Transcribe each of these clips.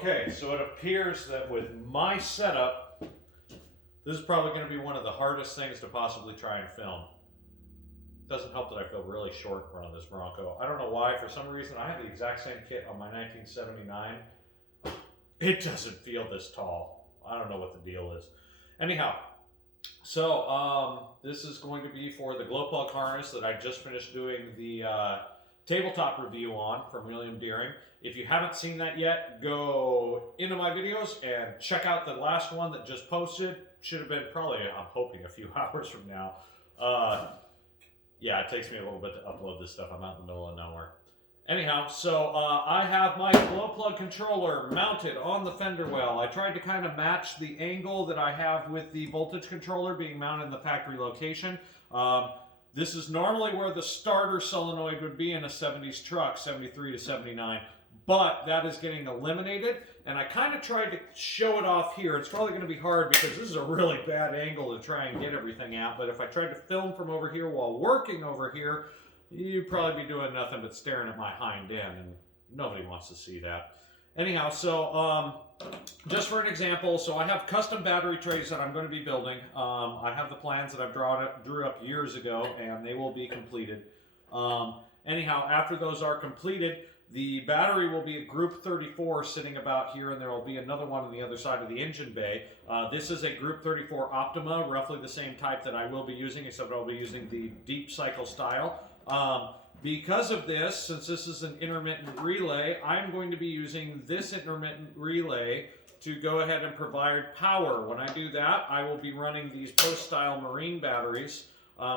Okay, so it appears that with my setup, this is probably going to be one of the hardest things to possibly try and film. Doesn't help that I feel really short in front of this Bronco. I don't know why. For some reason, I have the exact same kit on my 1979. It doesn't feel this tall. I don't know what the deal is. Anyhow, so this is going to be for the glow plug harness that I just finished doing the tabletop review on from William Deering. If you haven't seen that yet, go into my videos and check out the last one that just posted. Should have been probably, I'm hoping, a few hours from now. Yeah, it takes me a little bit to upload this stuff. I'm out in the middle of nowhere. Anyhow, so I have my glow plug controller mounted on the fender well. I tried to kind of match the angle that I have with the voltage controller being mounted in the factory location. This is normally where the starter solenoid would be in a 70s truck, 73 to 79. But that is getting eliminated, and I kind of tried to show it off here. It's probably going to be hard because this is a really bad angle to try and get everything out, but if I tried to film from over here while working over here, you'd probably be doing nothing but staring at my hind end, and nobody wants to see that. Anyhow, so just for an example, so I have custom battery trays that I'm going to be building. I have the plans that I've drew up years ago, and they will be completed. Anyhow, after those are completed, the battery will be a Group 34 sitting about here, and there will be another one on the other side of the engine bay. This is a Group 34 Optima, roughly the same type that I will be using, except I'll be using the deep cycle style. Because of this, since this is an intermittent relay, I'm going to be using this intermittent relay to go ahead and provide power. When I do that, I will be running these post-style marine batteries.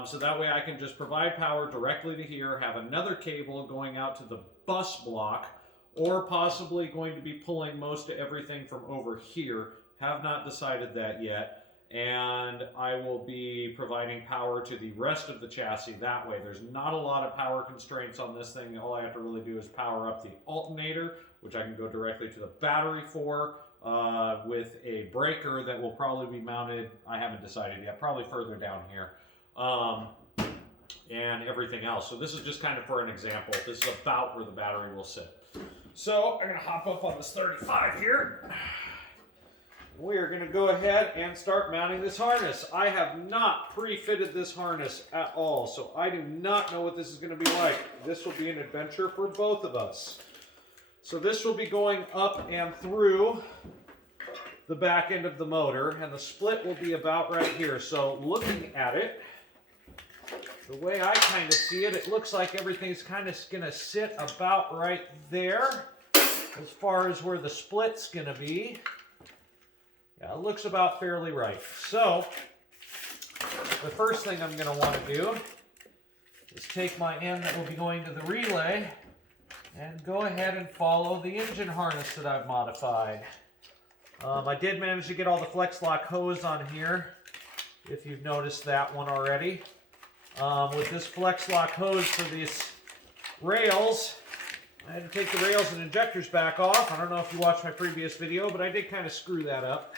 So that way I can just provide power directly to here, have another cable going out to the bus block, or possibly going to be pulling most of everything from over here. Have not decided that yet. And I will be providing power to the rest of the chassis that way. There's not a lot of power constraints on this thing. All I have to really do is power up the alternator, which I can go directly to the battery for, with a breaker that will probably be mounted, I haven't decided yet, probably further down here. And everything else. So this is just kind of for an example. This is about where the battery will sit. So I'm going to hop up on this 35 here. We are going to go ahead and start mounting this harness. I have not pre-fitted this harness at all, so I do not know what this is going to be like. This will be an adventure for both of us. So this will be going up and through the back end of the motor, and the split will be about right here. So looking at it, the way I kind of see it, it looks like everything's kind of going to sit about right there as far as where the split's going to be. Yeah, it looks about fairly right. So the first thing I'm going to want to do is take my end that will be going to the relay and go ahead and follow the engine harness that I've modified. I did manage to get all the flex lock hose on here, if you've noticed that one already. With this flex lock hose for these rails, I had to take the rails and injectors back off. I don't know if you watched my previous video, but I did kind of screw that up.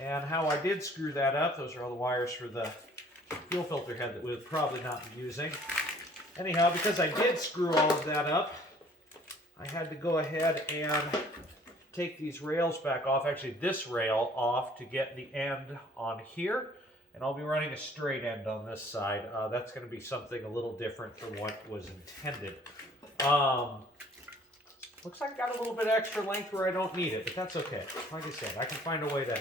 And how I did screw that up, those are all the wires for the fuel filter head that we'll probably not be using. Anyhow, because I did screw all of that up, I had to go ahead and take these rails back off, actually this rail off, to get the end on here. And I'll be running a straight end on this side. That's going to be something a little different from what was intended. Looks like I got a little bit extra length where I don't need it, but that's okay. Like I said, I can find a way to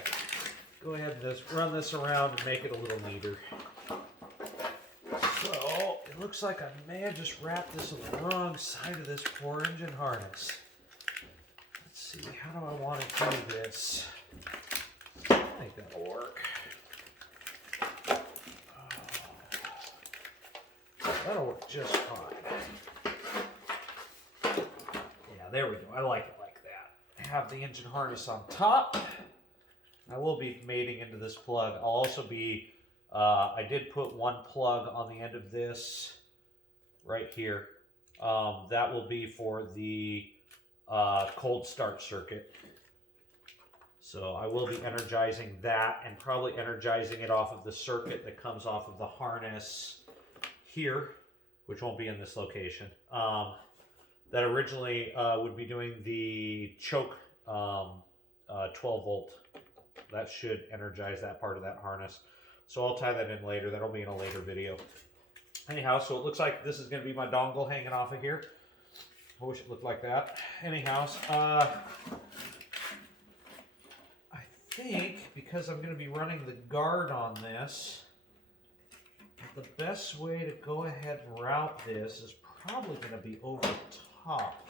go ahead and just run this around and make it a little neater. So, it looks like I may have just wrapped this on the wrong side of this poor engine harness. Let's see, how do I want to do this? I think that'll work. That'll work just fine. Yeah, there we go. I like it like that. I have the engine harness on top. I will be mating into this plug. I'll also be, I did put one plug on the end of this right here. That will be for the cold start circuit. So I will be energizing that and probably energizing it off of the circuit that comes off of the harness here, which won't be in this location. That originally would be doing the choke 12 volt. That should energize that part of that harness. So I'll tie that in later. That'll be in a later video. Anyhow, so it looks like this is going to be my dongle hanging off of here. I wish it looked like that. Anyhow, I think because I'm going to be running the guard on this, the best way to go ahead and route this is probably going to be over top.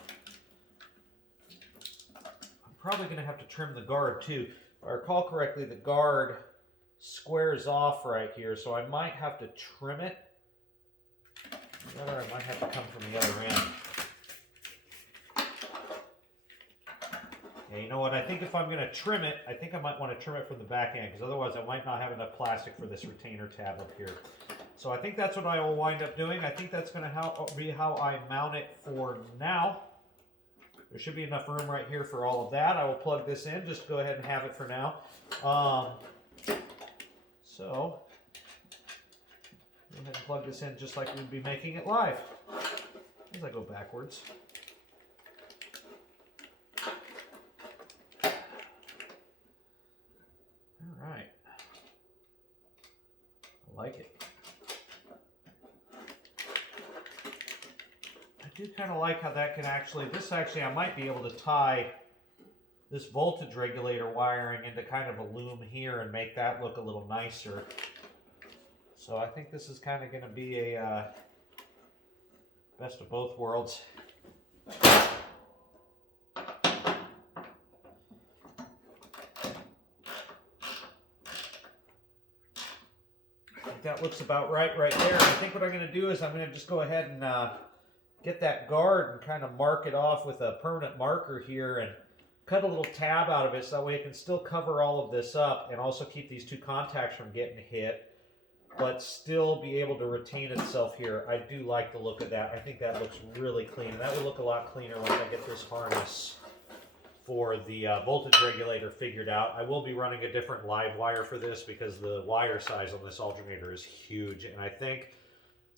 I'm probably going to have to trim the guard too. If I recall correctly, the guard squares off right here, so I might have to trim it. Or I might have to come from the other end. Yeah, you know what? I think if I'm going to trim it, I think I might want to trim it from the back end, because otherwise I might not have enough plastic for this retainer tab up here. So I think that's what I will wind up doing. I think that's going to be how I mount it for now. There should be enough room right here for all of that. I will plug this in. Just go ahead and have it for now. So go ahead and plug this in just like we'd be making it live. As I go backwards. All right. I like it. I do kind of like how that can actually, I might be able to tie this voltage regulator wiring into kind of a loom here and make that look a little nicer. So I think this is kind of going to be a best of both worlds. I think that looks about right there. I think what I'm going to do is I'm going to just go ahead and get that guard and kind of mark it off with a permanent marker here and cut a little tab out of it so that way it can still cover all of this up and also keep these two contacts from getting hit, but still be able to retain itself here. I do like the look of that. I think that looks really clean. That will look a lot cleaner once I get this harness for the voltage regulator figured out. I will be running a different live wire for this because the wire size on this alternator is huge, and I think,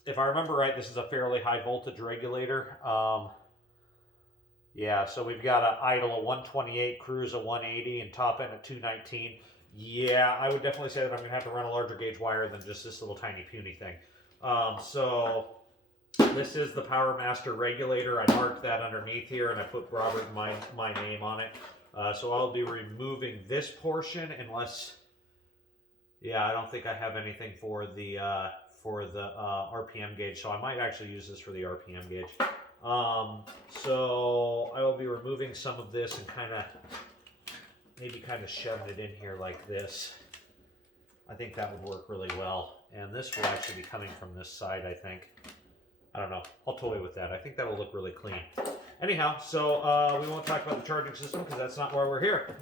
if I remember right, this is a fairly high voltage regulator. Yeah, so we've got an idle of 128, cruise of 180, and top end at 219. Yeah, I would definitely say that I'm going to have to run a larger gauge wire than just this little tiny puny thing. So this is the Power Master regulator. I marked that underneath here, and I put Robert and my name on it. So I'll be removing this portion unless, yeah, I don't think I have anything for the RPM gauge, so I might actually use this for the RPM gauge. So I will be removing some of this and maybe kind of shoving it in here like this. I think that would work really well. And this will actually be coming from this side, I think. I don't know. I'll toy with that. I think that will look really clean. Anyhow, so we won't talk about the charging system because that's not why we're here.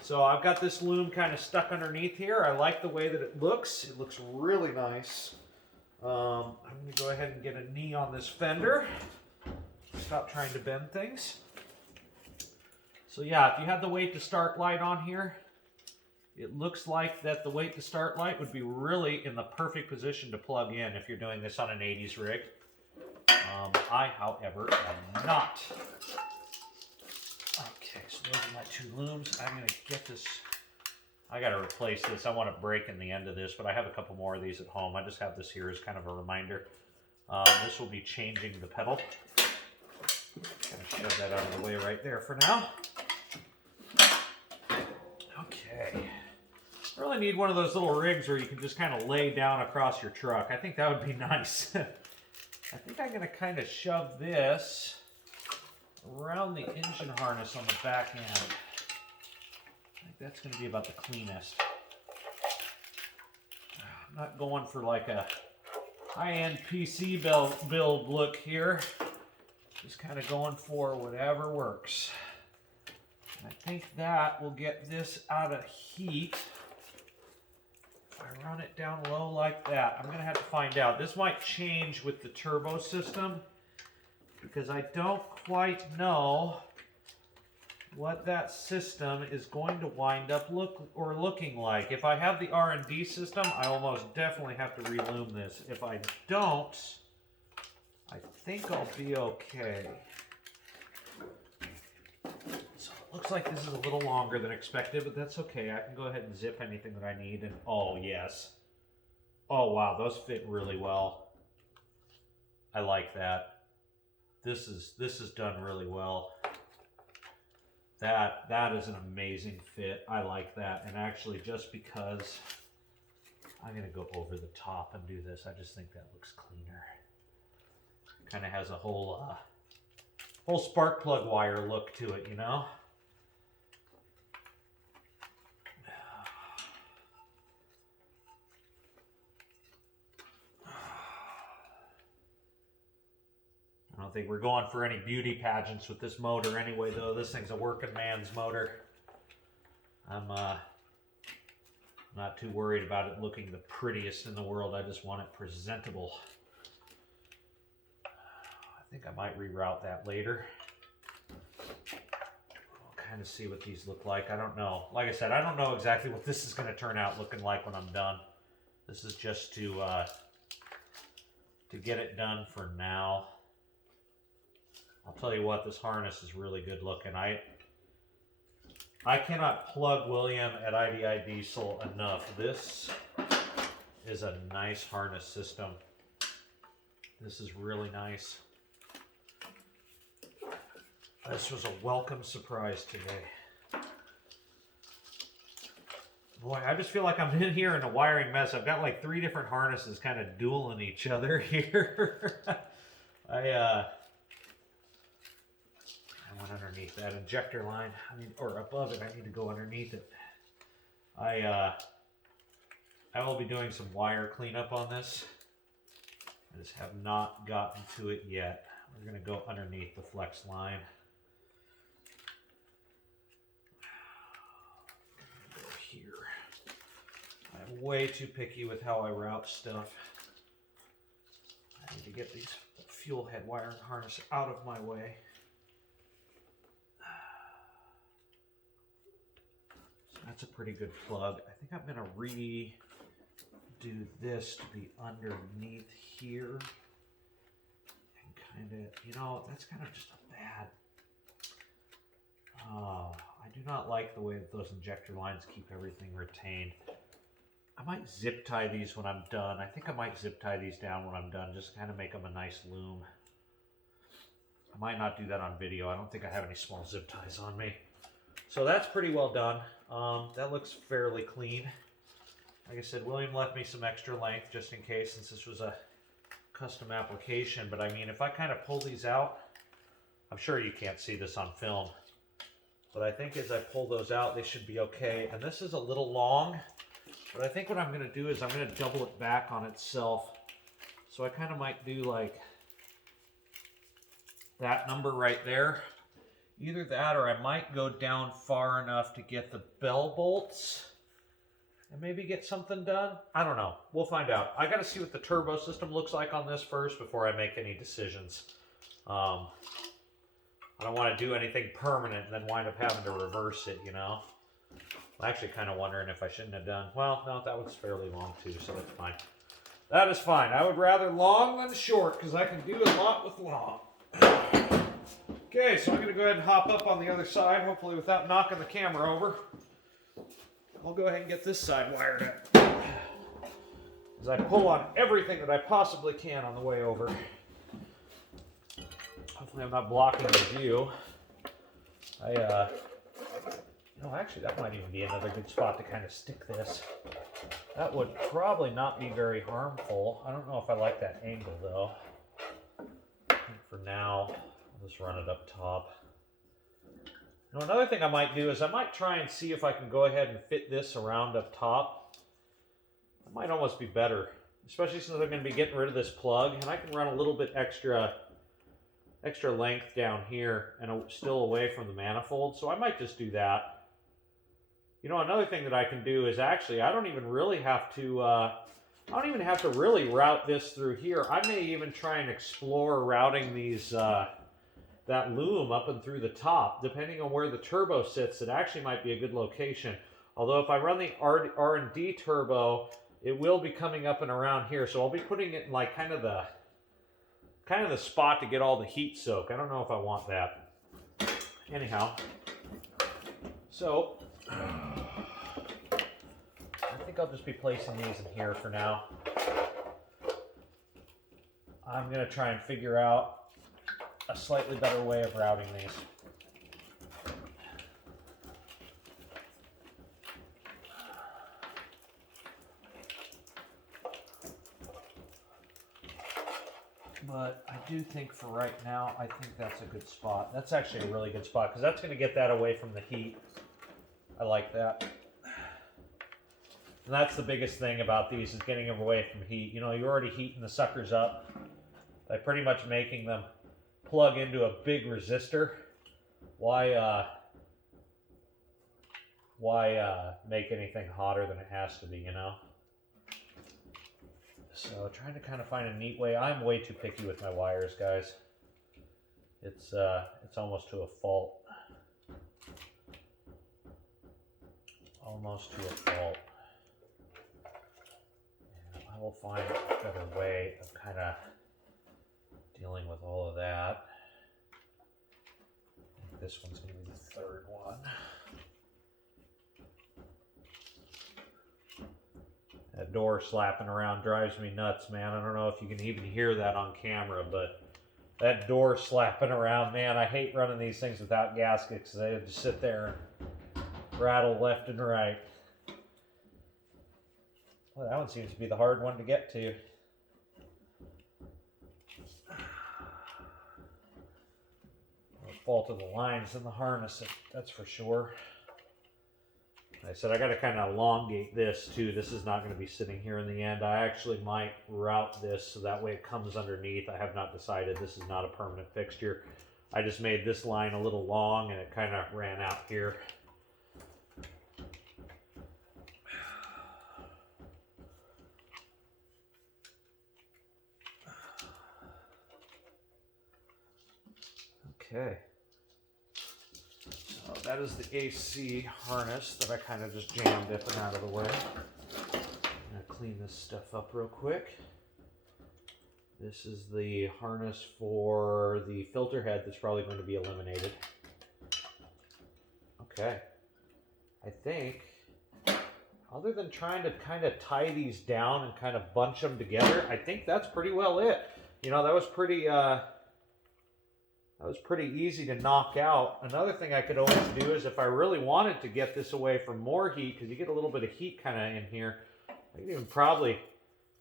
So I've got this loom kind of stuck underneath here. I like the way that it looks. It looks really nice. I'm going to go ahead and get a knee on this fender. Stop trying to bend things. So yeah, if you have the wait to start light on here, it looks like that the wait to start light would be really in the perfect position to plug in if you're doing this on an 80s rig. I, however, am not. Okay, so those are my two looms. I'm going to get this. I got to replace this. I want to break in the end of this, but I have a couple more of these at home. I just have this here as kind of a reminder. This will be changing the pedal. Kind of shove that out of the way right there for now. Okay. I really need one of those little rigs where you can just kind of lay down across your truck. I think that would be nice. I think I'm going to kind of shove this around the engine harness on the back end. I think that's going to be about the cleanest. I'm not going for like a high-end PC build look here. Just kind of going for whatever works. And I think that will get this out of heat. If I run it down low like that, I'm going to have to find out. This might change with the turbo system because I don't quite know what that system is going to wind up looking like. If I have the R&D system, I almost definitely have to reloom this. If I don't, I think I'll be okay. So it Looks like this is a little longer than expected, but that's okay. I can go ahead and zip anything that I need. And oh, yes. Oh, wow, those fit really well. I like that. This is done really well. That is an amazing fit. I like that. And actually, just because I'm going to go over the top and do this, I just think that looks cleaner. Kind of has a whole spark plug wire look to it, you know? I don't think we're going for any beauty pageants with this motor anyway, though. This thing's a working man's motor. I'm not too worried about it looking the prettiest in the world. I just want it presentable. I think I might reroute that later. We'll kind of see what these look like. I don't know. Like I said, I don't know exactly what this is going to turn out looking like when I'm done. This is just to get it done for now. I'll tell you what, this harness is really good looking. I cannot plug William at IDI Diesel enough. This is a nice harness system. This is really nice. This was a welcome surprise today. Boy, I just feel like I'm in here in a wiring mess. I've got like 3 different harnesses kind of dueling each other here. I went underneath that injector line. Or above it. I need to go underneath it. I will be doing some wire cleanup on this. I just have not gotten to it yet. We're going to go underneath the flex line. Go here. I'm way too picky with how I route stuff. I need to get these fuel head wiring harness out of my way. That's a pretty good plug. I think I'm going to redo this to be underneath here. And kind of, you know, that's kind of just a bad... I do not like the way that those injector lines keep everything retained. I might zip tie these when I'm done. I think I might zip tie these down when I'm done, just to kind of make them a nice loom. I might not do that on video. I don't think I have any small zip ties on me. So that's pretty well done. That looks fairly clean. Like I said, William left me some extra length just in case, since this was a custom application. But I mean, if I kind of pull these out, I'm sure you can't see this on film, but I think as I pull those out, they should be okay. And this is a little long, but I think what I'm going to do is I'm going to double it back on itself. So I kind of might do like that number right there. Either that, or I might go down far enough to get the bell bolts and maybe get something done. I don't know. We'll find out. I got to see what the turbo system looks like on this first before I make any decisions. I don't want to do anything permanent and then wind up having to reverse it, you know. I'm actually kind of wondering if I shouldn't have done... Well, no, that was fairly long too, so that's fine. That is fine. I would rather long than short, because I can do a lot with long. Okay, so I'm going to go ahead and hop up on the other side, hopefully without knocking the camera over. I'll go ahead and get this side wired up, as I pull on everything that I possibly can on the way over. Hopefully I'm not blocking the view. No, actually that might even be another good spot to kind of stick this. That would probably not be very harmful. I don't know if I like that angle though. I think for now, just run it up top. Now another thing I might do is I might try and see if I can go ahead and fit this around up top. That might almost be better, especially since I'm going to be getting rid of this plug, and I can run a little bit extra length down here and still away from the manifold. So I might just do that. You know, another thing that I can do is actually I don't even have to really route this through here. I may even try and explore routing these that loom up and through the top. Depending on where the turbo sits, it actually might be a good location. Although if I run the R&D turbo, it will be coming up and around here. So I'll be putting it in like kind of the spot to get all the heat soak. I don't know if I want that. Anyhow, So, I think I'll just be placing these in here for now. I'm going to try and figure out a slightly better way of routing these. But I do think for right now, I think that's a good spot. That's actually a really good spot because that's going to get that away from the heat. I like that. And that's the biggest thing about these is getting them away from heat. You know, you're already heating the suckers up by pretty much making them plug into a big resistor. Why make anything hotter than it has to be, you know? So trying to kind of find a neat way. I'm way too picky with my wires, guys. It's almost to a fault. Almost to a fault. And I will find a better way of kind of dealing with all of that. I think this one's going to be the third one. That door slapping around drives me nuts, man. I don't know if you can even hear that on camera, but that door slapping around, man, I hate running these things without gaskets because they just sit there and rattle left and right. Well, that one seems to be the hard one to get to. The fault of the lines in the harness, that's for sure. I said I got to kind of elongate this too. This is not going to be sitting here in the end. I actually might route this so that way it comes underneath. I have not decided. This is not a permanent fixture. I just made this line a little long and it kind of ran out here. Okay. That is the AC harness that I kind of just jammed up and out of the way. I'm going to clean this stuff up real quick. This is the harness for the filter head that's probably going to be eliminated. Okay. I think, other than trying to kind of tie these down and kind of bunch them together, I think that's pretty well it. You know, that was pretty easy to knock out. Another thing I could always do is if I really wanted to get this away from more heat, because you get a little bit of heat kind of in here, I could even probably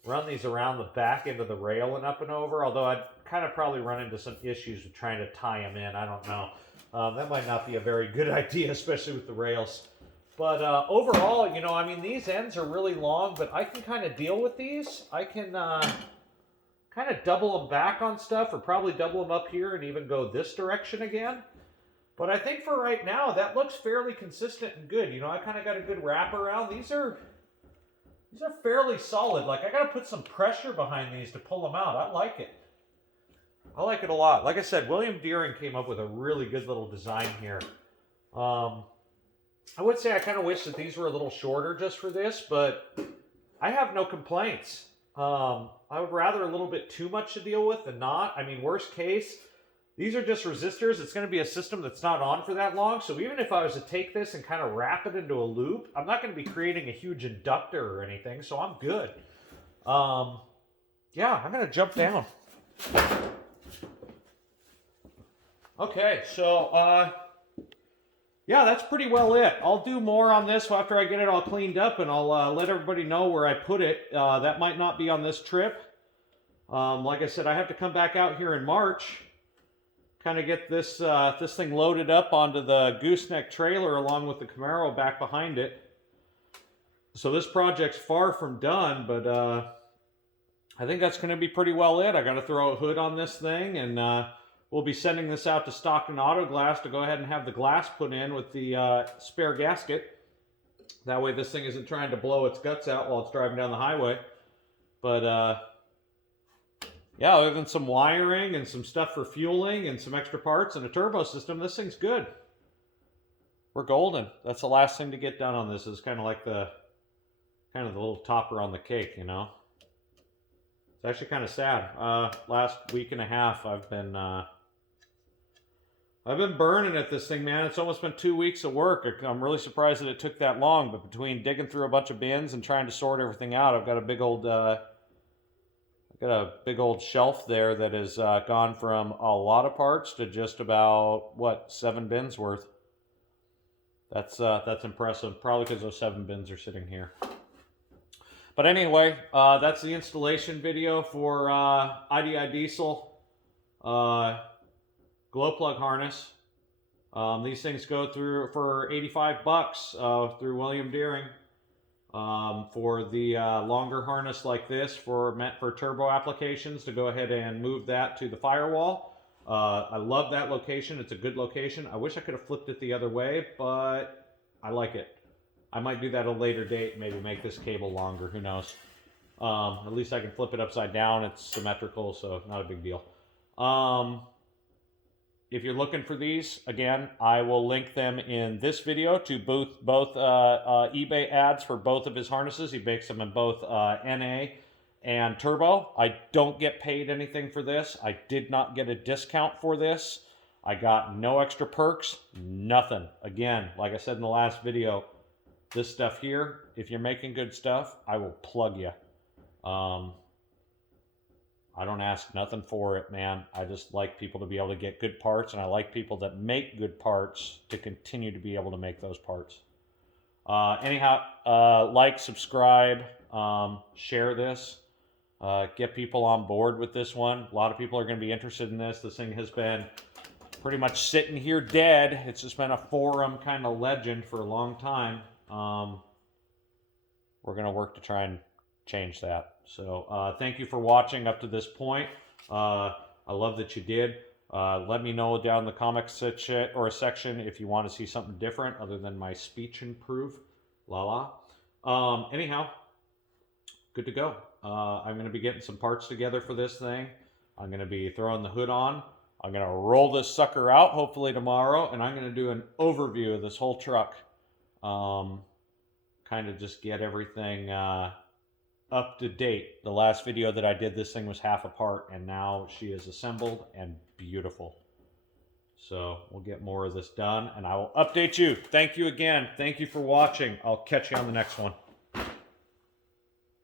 run these around the back end of the rail and up and over, although I'd kind of probably run into some issues with trying to tie them in. I don't know. That might not be a very good idea, especially with the rails. But overall, you know, I mean, these ends are really long, but I can kind of deal with these. I can kind of double them back on stuff, or probably double them up here and even go this direction again. But I think for right now, that looks fairly consistent and good. You know, I kind of got a good wrap around. These are fairly solid. Like, I got to put some pressure behind these to pull them out. I like it. I like it a lot. Like I said, William Deering came up with a really good little design here. I would say I kind of wish that these were a little shorter just for this, but I have no complaints. I would rather a little bit too much to deal with than not. I mean, worst case, these are just resistors. It's going to be a system that's not on for that long. So even if I was to take this and kind of wrap it into a loop, I'm not going to be creating a huge inductor or anything. So I'm good. Yeah, I'm going to jump down. Okay, so yeah, that's pretty well it. I'll do more on this after I get it all cleaned up, and I'll let everybody know where I put it. That might not be on this trip. Like I said, I have to come back out here in March, kind of get this this thing loaded up onto the gooseneck trailer along with the Camaro back behind it. So this project's far from done, but I think that's going to be pretty well it. I got to throw a hood on this thing, and we'll be sending this out to Stockton Auto Glass to go ahead and have the glass put in with the spare gasket. That way this thing isn't trying to blow its guts out while it's driving down the highway. But yeah, other than some wiring and some stuff for fueling and some extra parts and a turbo system, this thing's good. We're golden. That's the last thing to get done on this. Is kind of like the little topper on the cake, you know. It's actually kind of sad. Last week and a half, I've been I've been burning at this thing, man. It's almost been 2 weeks of work. I'm really surprised that it took that long, but between digging through a bunch of bins and trying to sort everything out, I've got a big old shelf there that has gone from a lot of parts to just about, what, 7 bins worth. That's impressive. Probably because those 7 bins are sitting here. But anyway, that's the installation video for IDI Diesel glow plug harness. These things go through for 85 bucks through William Deering for the longer harness like this meant for turbo applications, to go ahead and move that to the firewall. I love that location. It's a good location. I wish I could have flipped it the other way, but I like it. I might do that at a later date, maybe make this cable longer, who knows. At least I can flip it upside down. It's symmetrical, so not a big deal. If you're looking for these, again, I will link them in this video to both eBay ads for both of his harnesses. He makes them in both NA and Turbo. I don't get paid anything for this. I did not get a discount for this. I got no extra perks, nothing. Again, like I said in the last video, this stuff here, if you're making good stuff, I will plug you. I don't ask nothing for it, man. I just like people to be able to get good parts, and I like people that make good parts to continue to be able to make those parts. Anyhow, like, subscribe, share this, get people on board with this one. A lot of people are going to be interested in this. This thing has been pretty much sitting here dead. It's just been a forum kind of legend for a long time. We're going to work to try and change that. So thank you for watching up to this point. I love that you did. Let me know down in the comments section if you want to see something different other than my speech improve. Anyhow, good to go. I'm going to be getting some parts together for this thing. I'm going to be throwing the hood on. I'm going to roll this sucker out hopefully tomorrow, and I'm going to do an overview of this whole truck. Kind of just get everything up to date. The last video that I did, this thing was half apart, and now she is assembled and beautiful. So we'll get more of this done, and I will update you. Thank you again. Thank you for watching. I'll catch you on the next one.